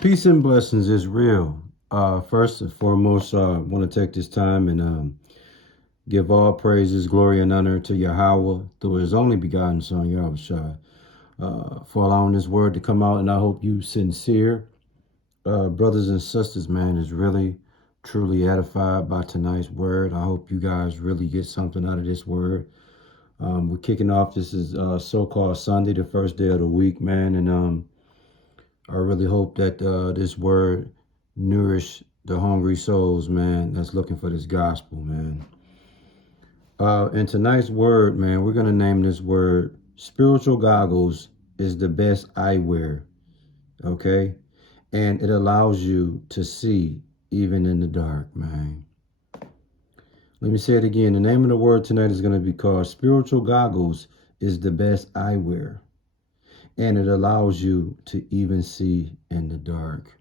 Peace and blessings is real. First and foremost, I want to take this time and give all praises, glory, and honor to Yahweh through his only begotten Son, Yahushua, for allowing this word to come out. And I hope you sincere brothers and sisters, man, is really, truly edified by tonight's word. I hope you guys really get something out of this word. We're kicking off. This is so-called Sunday, the first day of the week, man. And I really hope that this word nourish the hungry souls, man, that's looking for this gospel, man. In tonight's word, man, we're going to name this word spiritual goggles is the best eyewear, okay? And it allows you to see even in the dark, man. Let me say it again. The name of the word tonight is going to be called spiritual goggles is the best eyewear. And it allows you to even see in the dark.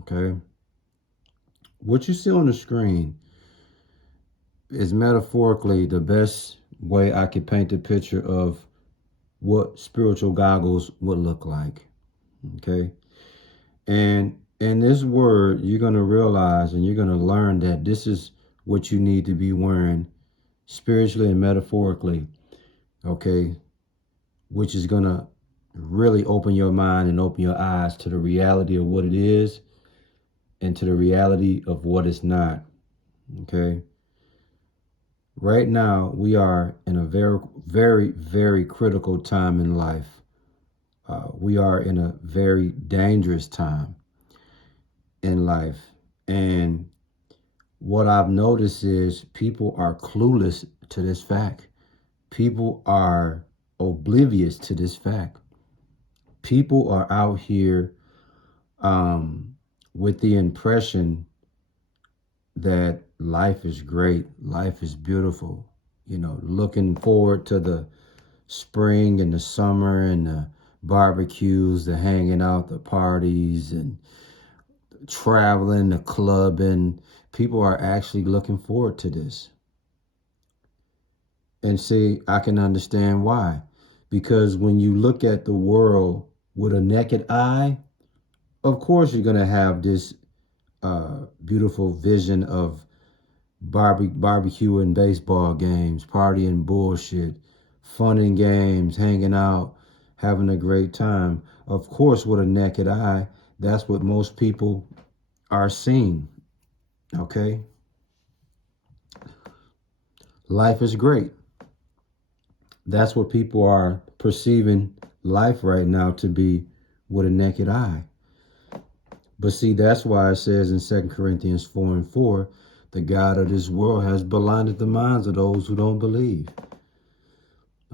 Okay? What you see on the screen is metaphorically the best way I could paint the picture of what spiritual goggles would look like. Okay? And in this word, you're going to realize and you're going to learn that this is what you need to be wearing spiritually and metaphorically. Okay? Which is going to really open your mind and open your eyes to the reality of what it is and to the reality of what it's not. Okay. Right now, we are in a very, very, very critical time in life. We are in a very dangerous time in life. And what I've noticed is people are clueless to this fact. People are oblivious to this fact. People are out here with the impression that life is great, life is beautiful, looking forward to the spring and the summer and the barbecues, the hanging out, the parties and traveling, the clubbing. People are actually looking forward to this. And see, I can understand why. Because when you look at the world with a naked eye, of course you're going to have this beautiful vision of barbecue and baseball games, partying bullshit, fun and games, hanging out, having a great time. Of course, with a naked eye, that's what most people are seeing. Okay? Life is great. That's what people are perceiving life right now to be with a naked eye. But see, that's why it says in 2 Corinthians 4:4, the God of this world has blinded the minds of those who don't believe.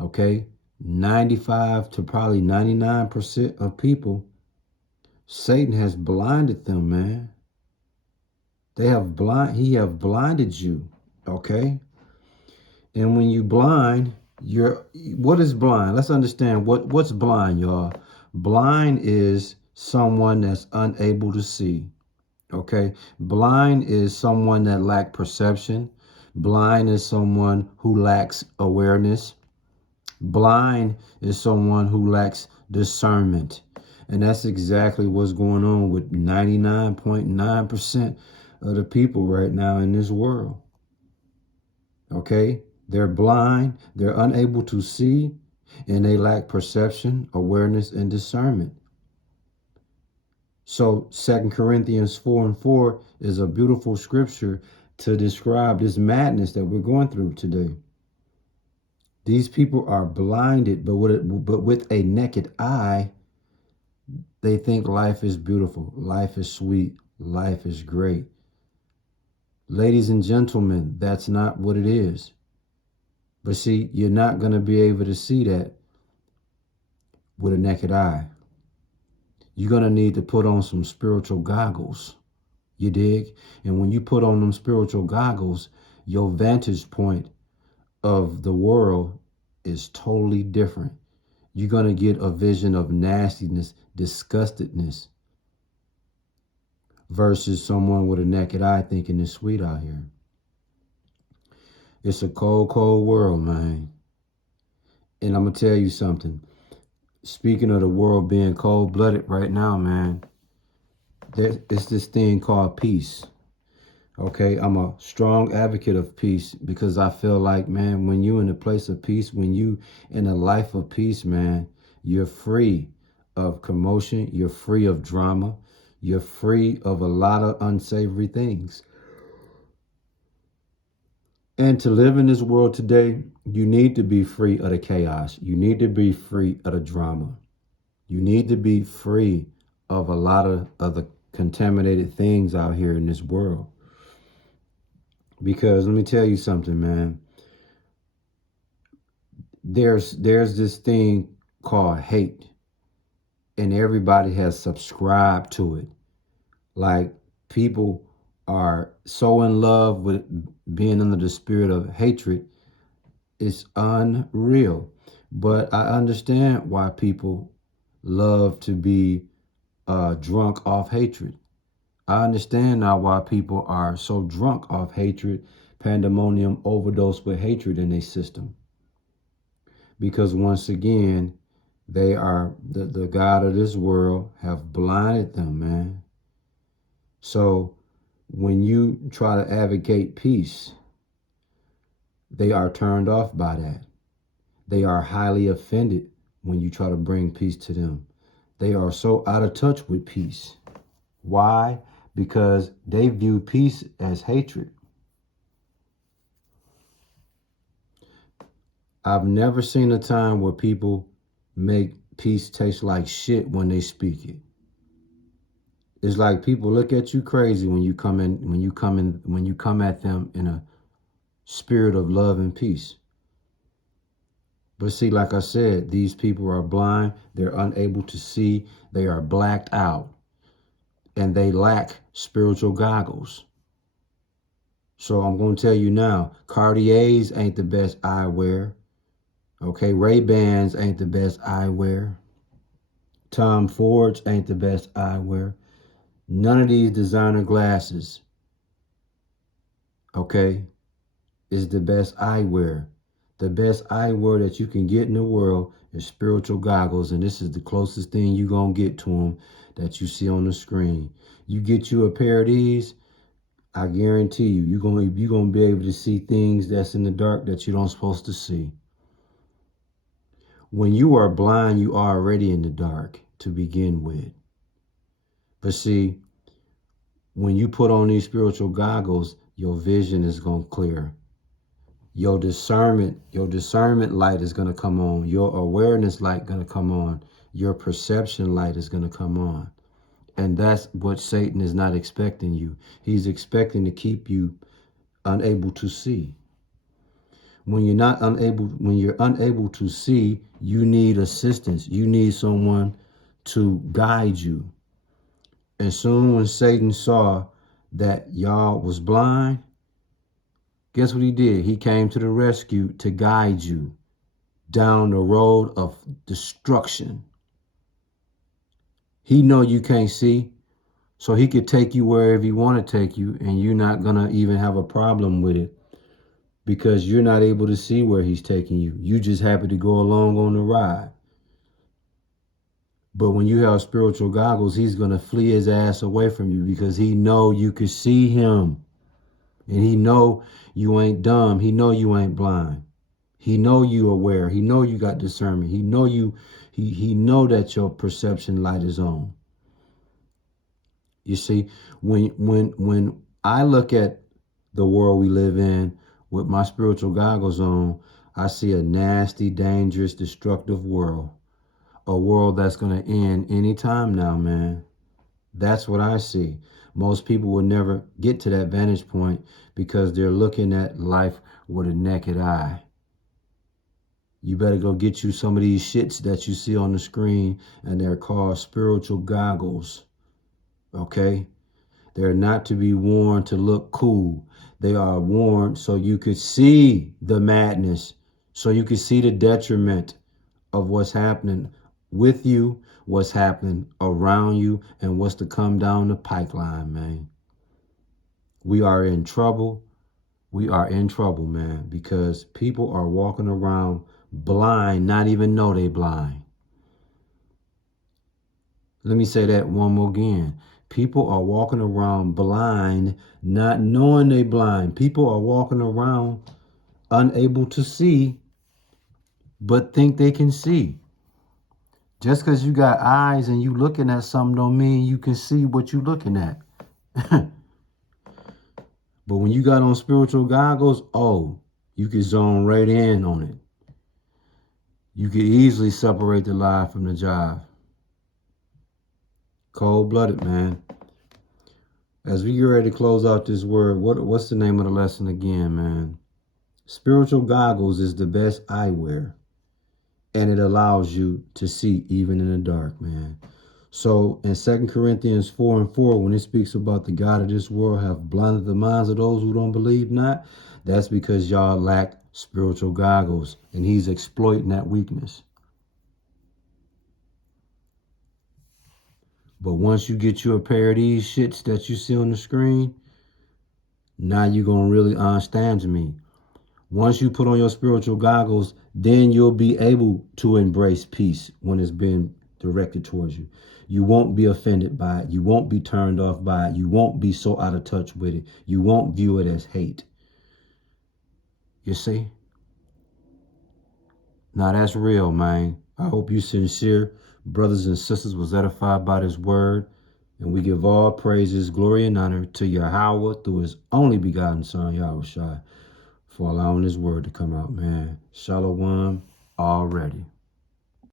Okay? 95 to probably 99% of people, Satan has blinded them, man. He have blinded you. Okay? And when you blind, what is blind? Let's understand what's blind, y'all. Blind is someone that's unable to see. Okay. Blind is someone that lacks perception. Blind is someone who lacks awareness. Blind is someone who lacks discernment. And that's exactly what's going on with 99.9% of the people right now in this world. Okay. They're blind. They're unable to see. And they lack perception, awareness, and discernment. So 2 Corinthians 4:4 is a beautiful scripture to describe this madness that we're going through today. These people are blinded, but with a naked eye, they think life is beautiful, life is sweet, life is great. Ladies and gentlemen, that's not what it is. But see, you're not going to be able to see that with a naked eye. You're going to need to put on some spiritual goggles. You dig? And when you put on them spiritual goggles, your vantage point of the world is totally different. You're going to get a vision of nastiness, disgustedness, versus someone with a naked eye thinking it's sweet out here. It's a cold, cold world, man. And I'm going to tell you something. Speaking of the world being cold-blooded right now, man, It's this thing called peace. Okay, I'm a strong advocate of peace because I feel like, man, when you in a place of peace, when you in a life of peace, man, you're free of commotion, you're free of drama, you're free of a lot of unsavory things. And to live in this world today, you need to be free of the chaos. You need to be free of the drama. You need to be free of a lot of the contaminated things out here in this world. Because let me tell you something, man. There's this thing called hate, and everybody has subscribed to it. Like, people are so in love with being under the spirit of hatred. It's unreal. But I understand why people love to be drunk off hatred. I understand now why people are so drunk off hatred, pandemonium, overdose with hatred in their system. Because once again, they are the God of this world have blinded them, man. So when you try to advocate peace, they are turned off by that. They are highly offended when you try to bring peace to them. They are so out of touch with peace. Why? Because they view peace as hatred. I've never seen a time where people make peace taste like shit when they speak it. It's like people look at you crazy when you come at them in a spirit of love and peace. But see, like I said, these people are blind, they're unable to see, they are blacked out, and they lack spiritual goggles. So I'm going to tell you now, Cartier's ain't the best eyewear. Okay, Ray-Bans ain't the best eyewear. Tom Ford's ain't the best eyewear. None of these designer glasses, okay, is the best eyewear. The best eyewear that you can get in the world is spiritual goggles, and this is the closest thing you're going to get to them that you see on the screen. You get you a pair of these, I guarantee you, you're going to be able to see things that's in the dark that you don't supposed to see. When you are blind, you are already in the dark to begin with. But see, when you put on these spiritual goggles, your vision is going to clear. Your discernment light is going to come on. Your awareness light going to come on. Your perception light is going to come on. And that's what Satan is not expecting you. He's expecting to keep you unable to see. When you're unable to see, you need assistance. You need someone to guide you. And soon when Satan saw that y'all was blind, guess what he did? He came to the rescue to guide you down the road of destruction. He know you can't see, so he could take you wherever he want to take you, and you're not going to even have a problem with it because you're not able to see where he's taking you. You just happy to go along on the ride. But when you have spiritual goggles, he's going to flee his ass away from you because he know you can see him. And he know you ain't dumb. He know you ain't blind. He know you aware. He know you got discernment. He know he know that your perception light is on. You see, when I look at the world we live in with my spiritual goggles on, I see a nasty, dangerous, destructive world. A world that's going to end anytime now, man. That's what I see. Most people will never get to that vantage point because they're looking at life with a naked eye. You better go get you some of these shits that you see on the screen, and they're called spiritual goggles. Okay? They're not to be worn to look cool. They are worn so you could see the madness, so you could see the detriment of what's happening with you, what's happening around you, and what's to come down the pipeline, man. We are in trouble. We are in trouble, man, because people are walking around blind, not even know they blind. Let me say that one more again. People are walking around blind, not knowing they blind. People are walking around unable to see, but think they can see. Just because you got eyes and you looking at something don't mean you can see what you looking at. But when you got on spiritual goggles, oh, you can zone right in on it. You can easily separate the lie from the jive. Cold-blooded, man. As we get ready to close out this word, what's the name of the lesson again, man? Spiritual goggles is the best eyewear, and it allows you to see even in the dark, man. So in 2 Corinthians 4:4, when it speaks about the God of this world have blinded the minds of those who don't believe not, that's because y'all lack spiritual goggles, and he's exploiting that weakness. But once you get you a pair of these shits that you see on the screen, now you're going to really understand me. Once you put on your spiritual goggles, then you'll be able to embrace peace when it's being directed towards you. You won't be offended by it. You won't be turned off by it. You won't be so out of touch with it. You won't view it as hate. You see? Now that's real, man. I hope you sincere brothers and sisters was edified by this word. And we give all praises, glory, and honor to Yahweh through his only begotten son, Yahushua, for allowing his word to come out, man. Shalom already.